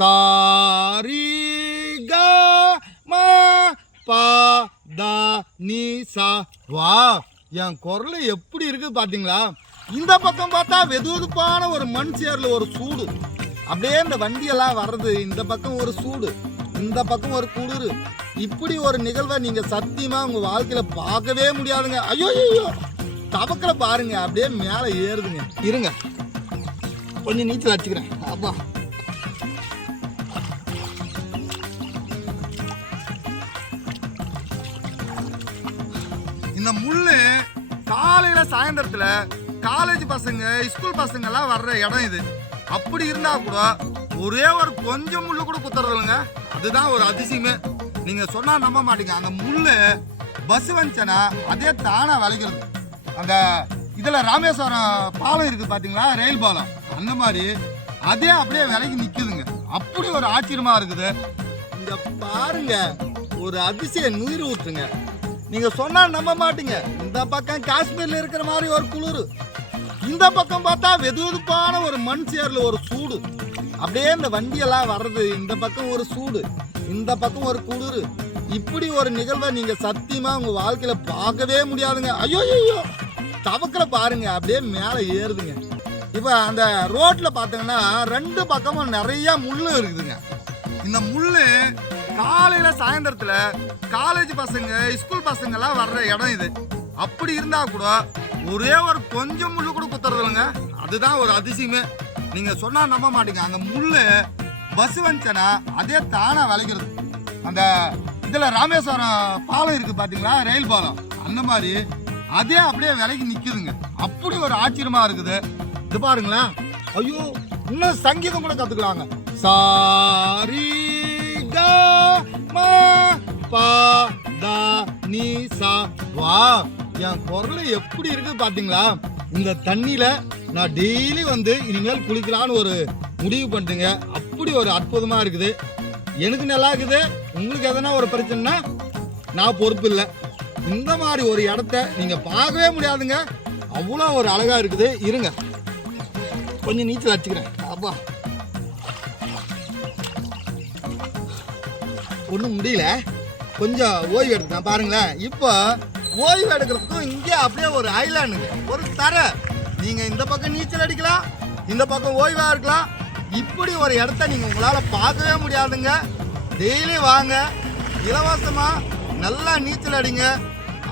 Sorry க ம ப த நீ சா. வா, என் குரல் எப்படி இருக்கு பாத்தீங்களா? இந்த பக்கம் பார்த்தா வெதுவெதுப்பான ஒரு மண் சேர்ல ஒரு சூடு, அப்படியே இந்த வண்டியெல்லாம் வர்றது. இந்த பக்கம் ஒரு சூடு, இந்த பக்கம் ஒரு குளிர். இப்படி ஒரு நிகழ்வை நீங்க சத்தியமா உங்க வாழ்க்கையில பார்க்கவே முடியாதுங்க. ஐயோ ஐயோ, தவக்கல பாருங்க, அப்படியே மேல ஏறுதுங்க. இருங்க, கொஞ்சம் நீச்சல் அடிச்சுக்கிறேன். அப்பா, இந்த முள்ளு காலையில சாயந்தரத்துல காலேஜ் பசங்க ஸ்கூல் பசங்க எல்லாம் வர்ற இடம் இது. அப்படி இருந்தா கூட ஒரே ஒரு கொஞ்சம் முள்ளு கூட குத்துறது இல்லைங்க. அதுதான் ஒரு அதிசயமே. நீங்க சொன்னா நம்ப மாட்டீங்க. அந்த முள்ளு பஸ் வந்துச்சுன்னா அதே தானா விளைக்கிறது. அந்த இதுல ராமேஸ்வரம் பாலம் இருக்கு பாத்தீங்களா, ரயில் பாலம், அந்த மாதிரி அதே அப்படியே விலைக்கு நிக்குதுங்க. அப்படி ஒரு ஆச்சரியமா இருக்குது. இங்க பாருங்க, ஒரு அதிசய நீர் ஊற்றுங்க. நீங்க சொன்னா நம்ப மாட்டீங்க. இந்த பக்கம் காஷ்மீர்ல இருக்கிற மாதிரி ஒரு குளிர், இந்த பக்கம் பார்த்தா வெதுவெதுப்பான ஒரு மண் சேர்ல ஒரு சூடு, அப்படியே இந்த வண்டியெல்லாம் வர்றது. இந்த பக்கம் ஒரு சூடு, இந்த பக்கம் ஒரு குளிர். இப்படி ஒரு நிகழ்வை நீங்க சத்தியமா உங்க வாழ்க்கையில பார்க்கவே முடியாதுங்க. ஐயோ ஐயோ, தவக்கல பாருங்க, அப்படியே மேல ஏறுதுங்க. இப்ப அந்த ரோட்ல பாத்தீங்கன்னா ரெண்டு பக்கமும் நிறைய முள்ளு இருக்குதுங்க. இந்த முள்ளு காலையில சாயந்தரத்துல காலேஜ் பசங்க ஸ்கூல் பசங்க எல்லாம் வர்ற இடம் இது. அப்படி இருந்தா கூட ஒரே ஒரு கொஞ்சம் முள்ளு கூட குத்துறது இல்லைங்க. அதுதான் ஒரு அதிசயமே. நீங்க சொன்னா நம்ப மாட்டீங்க. அந்த முள்ளு பஸ் வந்துச்சுன்னா அதே தானா விளைக்கிறது. அந்த இதுல ராமேஸ்வரம் பாலம் இருக்கு பாத்தீங்களா, ரயில் பாலம், அந்த மாதிரி அதே அப்படியே விலைக்கு நிக்குதுங்க. அப்படி ஒரு ஆச்சரியமா இருக்குது. இது பாருங்களேன். ஐயோ, இன்னும் சங்கீதம் கூட கத்துக்கலாங்க. சாரி க ம ப த நீ சா. வா, என் குரல் எப்படி இருக்கு பாத்தீங்களா? இந்த தண்ணியில நான் டெய்லி வந்து இனிமேல் குளிக்கலான்னு ஒரு முடிவு பண்ணிட்டுங்க. அப்படி ஒரு அற்புதமா இருக்குது. எனக்கு நல்லா இருக்குது. உங்களுக்கு எதனா ஒரு பிரச்சனைனா நான் பொறுப்பு இல்லை. இந்த மாதிரி ஒரு இடத்த நீங்க பார்க்கவே முடியாதுங்க. அவ்வளோ ஒரு அழகா இருக்குது. இருங்க, கொஞ்சம் நீச்சல் அடிச்சுக்கிறேன். அப்பா, ஒன்றும் முடியல, கொஞ்சம் ஓய்வு எடுத்துக்கலாம். பாருங்களேன், இப்போ ஓய்வு எடுக்கிறதுக்கும் இங்கே அப்படியே ஒரு ஐலாண்டுங்க, ஒரு தரை. நீங்க இந்த பக்கம் நீச்சல் அடிக்கலாம், இந்த பக்கம் ஓய்வா இருக்கலாம். இப்படி ஒரு இடத்த நீங்க உங்களால பார்க்கவே முடியாதுங்க. டெய்லி வாங்க, இலவசமா நல்லா நீச்சல் அடிங்க.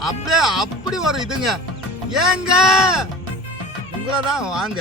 அப்படியே அப்படி ஒரு இதுங்க. ஏங்க, உங்களை தான் வாங்க.